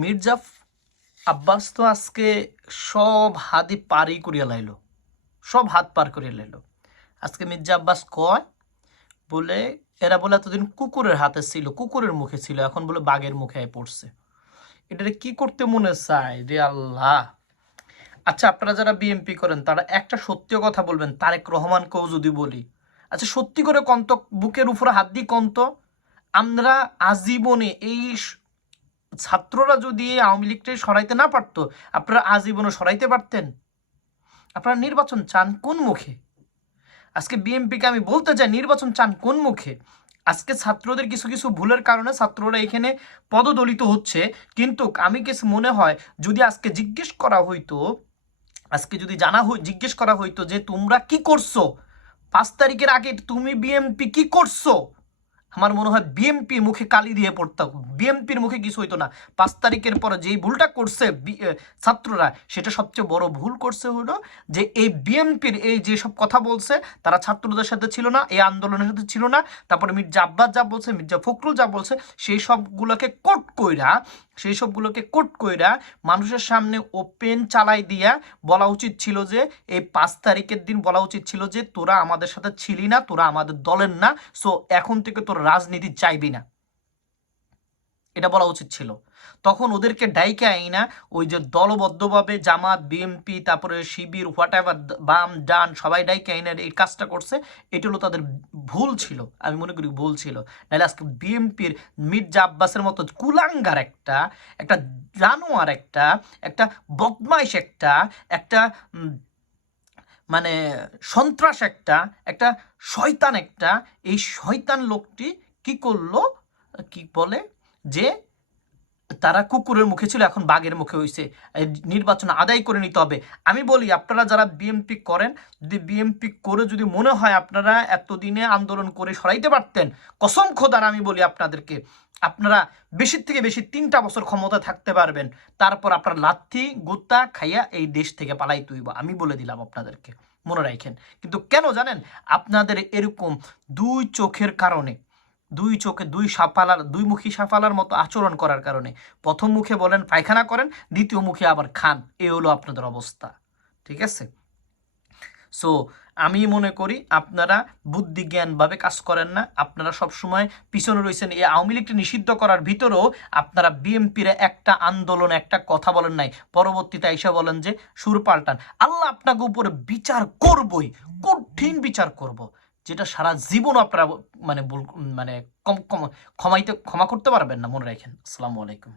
মির্জা আব্বাস তো আজকে সব হাতি পারি করিয়া লাইলো। সব হাত পার করিয়া লাইলো। আজকে মির্জা আব্বাস কয়, বলে, এরা বলে এতদিন কুকুরের হাতে ছিল, কুকুরের মুখে ছিল, এখন বলে বাঘের মুখে পড়ছে। এটারে কি করতে মনে চায় রে আল্লাহ? আচ্ছা আপনারা যারা বিএমপি করেন, তারা একটা সত্য কথা বলবেন, তারেক রহমানকেও যদি বলি। আচ্ছা সত্যি করে কন্ত, বুকের উপরে হাত দিয়ে কন্ত, আমরা আজীবনে এই ছাত্ররা যদি আওয়ামী লীগটাই সরাইতে না পারতো, আপনারা আজীবনে সরাইতে পারতেন? আপনারা নির্বাচন চান কোন মুখে? আজকে বিএমপিকে আমি বলতে চাই, নির্বাচন চান কোন মুখে? আজকে ছাত্রদের কিছু কিছু ভুলের কারণে ছাত্ররা এখানে পদদলিত হচ্ছে। কিন্তু আমি কিছু মনে হয়, যদি আজকে জিজ্ঞেস করা হইতো, আজকে যদি জানা জিজ্ঞেস করা হইতো যে তোমরা কি করছ? পাঁচ তারিখের আগে তুমি বিএমপি কি করছ? আমার মনে হয় বিএমপির মুখে কালি দিয়ে পড়তাম বিএমপির মুখে কিছু হইতো না। পাঁচ তারিখের পরে যেই ভুলটা করছে ছাত্ররা, সেটা সবচেয়ে বড় ভুল করছে হলো যে এই বিএমপির এই যেসব কথা বলছে, তারা ছাত্রদের সাথে ছিল না, এই আন্দোলনের সাথে ছিল না। তারপরে মির্জা আব্বাস যা বলছে, মির্জা ফখরুল যা বলছে, সেই সবগুলোকে কোট কইরা, সেই সবগুলোকে কোট কইরা মানুষের সামনে ওপেন চালাই দিয়া বলা উচিত ছিল যে, এই পাঁচ তারিখের দিন বলা উচিত ছিল যে, তোরা আমাদের সাথে ছিলি না, তোরা আমাদের দলের না। সো এখন থেকে তোর রাজনীতি চাইবি না। এটা বলা উচিত ছিল। তখন ওদেরকে ডাইকে আইনা ওই যে দলবদ্ধভাবে জামাত, বিএমপি, তারপরে শিবির হোয়াট এভার বাম, ডান, সবাই ডাইকে আইনা এই কাজটা করছে। এটা হলো তাদের ভুল ছিল, আমি মনে করি ভুল ছিল। নাহলে আজকে বিএমপির মির্জা আব্বাসের মতো কুলাঙ্গার একটা একটা জানোয়ার একটা একটা বদমাইশ একটা একটা মানে সন্ত্রাস একটা একটা শয়তান একটা, এই শয়তান লোকটি কি করল? কি বলে? যে তারা কুকুরের মুখে ছিল, এখন বাঘের মুখে হয়েছে নির্বাচন আদায় করে নিতে হবে। আমি বলি, আপনারা যারা বিএমপি করেন, যদি বিএমপি করে যদি মনে হয় আপনারা এতদিনে আন্দোলন করে সরাইতে পারতেন, কসম খোদার আমি বলি আপনাদেরকে, আপনারা বেশির থেকে বেশি তিনটা বছর ক্ষমতা থাকতে পারবেন। তারপর আপনার লাথি গুত্তা খাইয়া এই দেশ থেকে পালাই তুইব। আমি বলে দিলাম আপনাদেরকে। মনে রাখেন। কিন্তু কেন জানেন? আপনাদের এরকম দুই চোখের কারণে, দুই চোখে দুই সাফালার, দুই মুখী সাফালার মতো আচরণ করার কারণে প্রথম মুখে বলেন পায়খানা করেন, দ্বিতীয় মুখে আবার খান। এ হলো আপনাদের অবস্থা। ঠিক আছে? সো আমি মনে করি আপনারা বুদ্ধি জ্ঞানভাবে কাজ করেন না। আপনারা সব সময় পিছনে রয়েছেন। এই আওয়ামী লীগকে নিষিদ্ধ করার ভিতরেও আপনারা বিএমপির একটা আন্দোলন, একটা কথা বলেন নাই। পরবর্তীতে এসে বলেন যে, সুর পাল্টান। আল্লাহ আপনাকে উপরে বিচার করবই, কঠিন বিচার করব, যেটা সারা জীবন আপনারা মানে মানে কম কম, ক্ষমাইতে, ক্ষমা করতে পারবেন না, মনে রাখেন। আসসালামু আলাইকুম।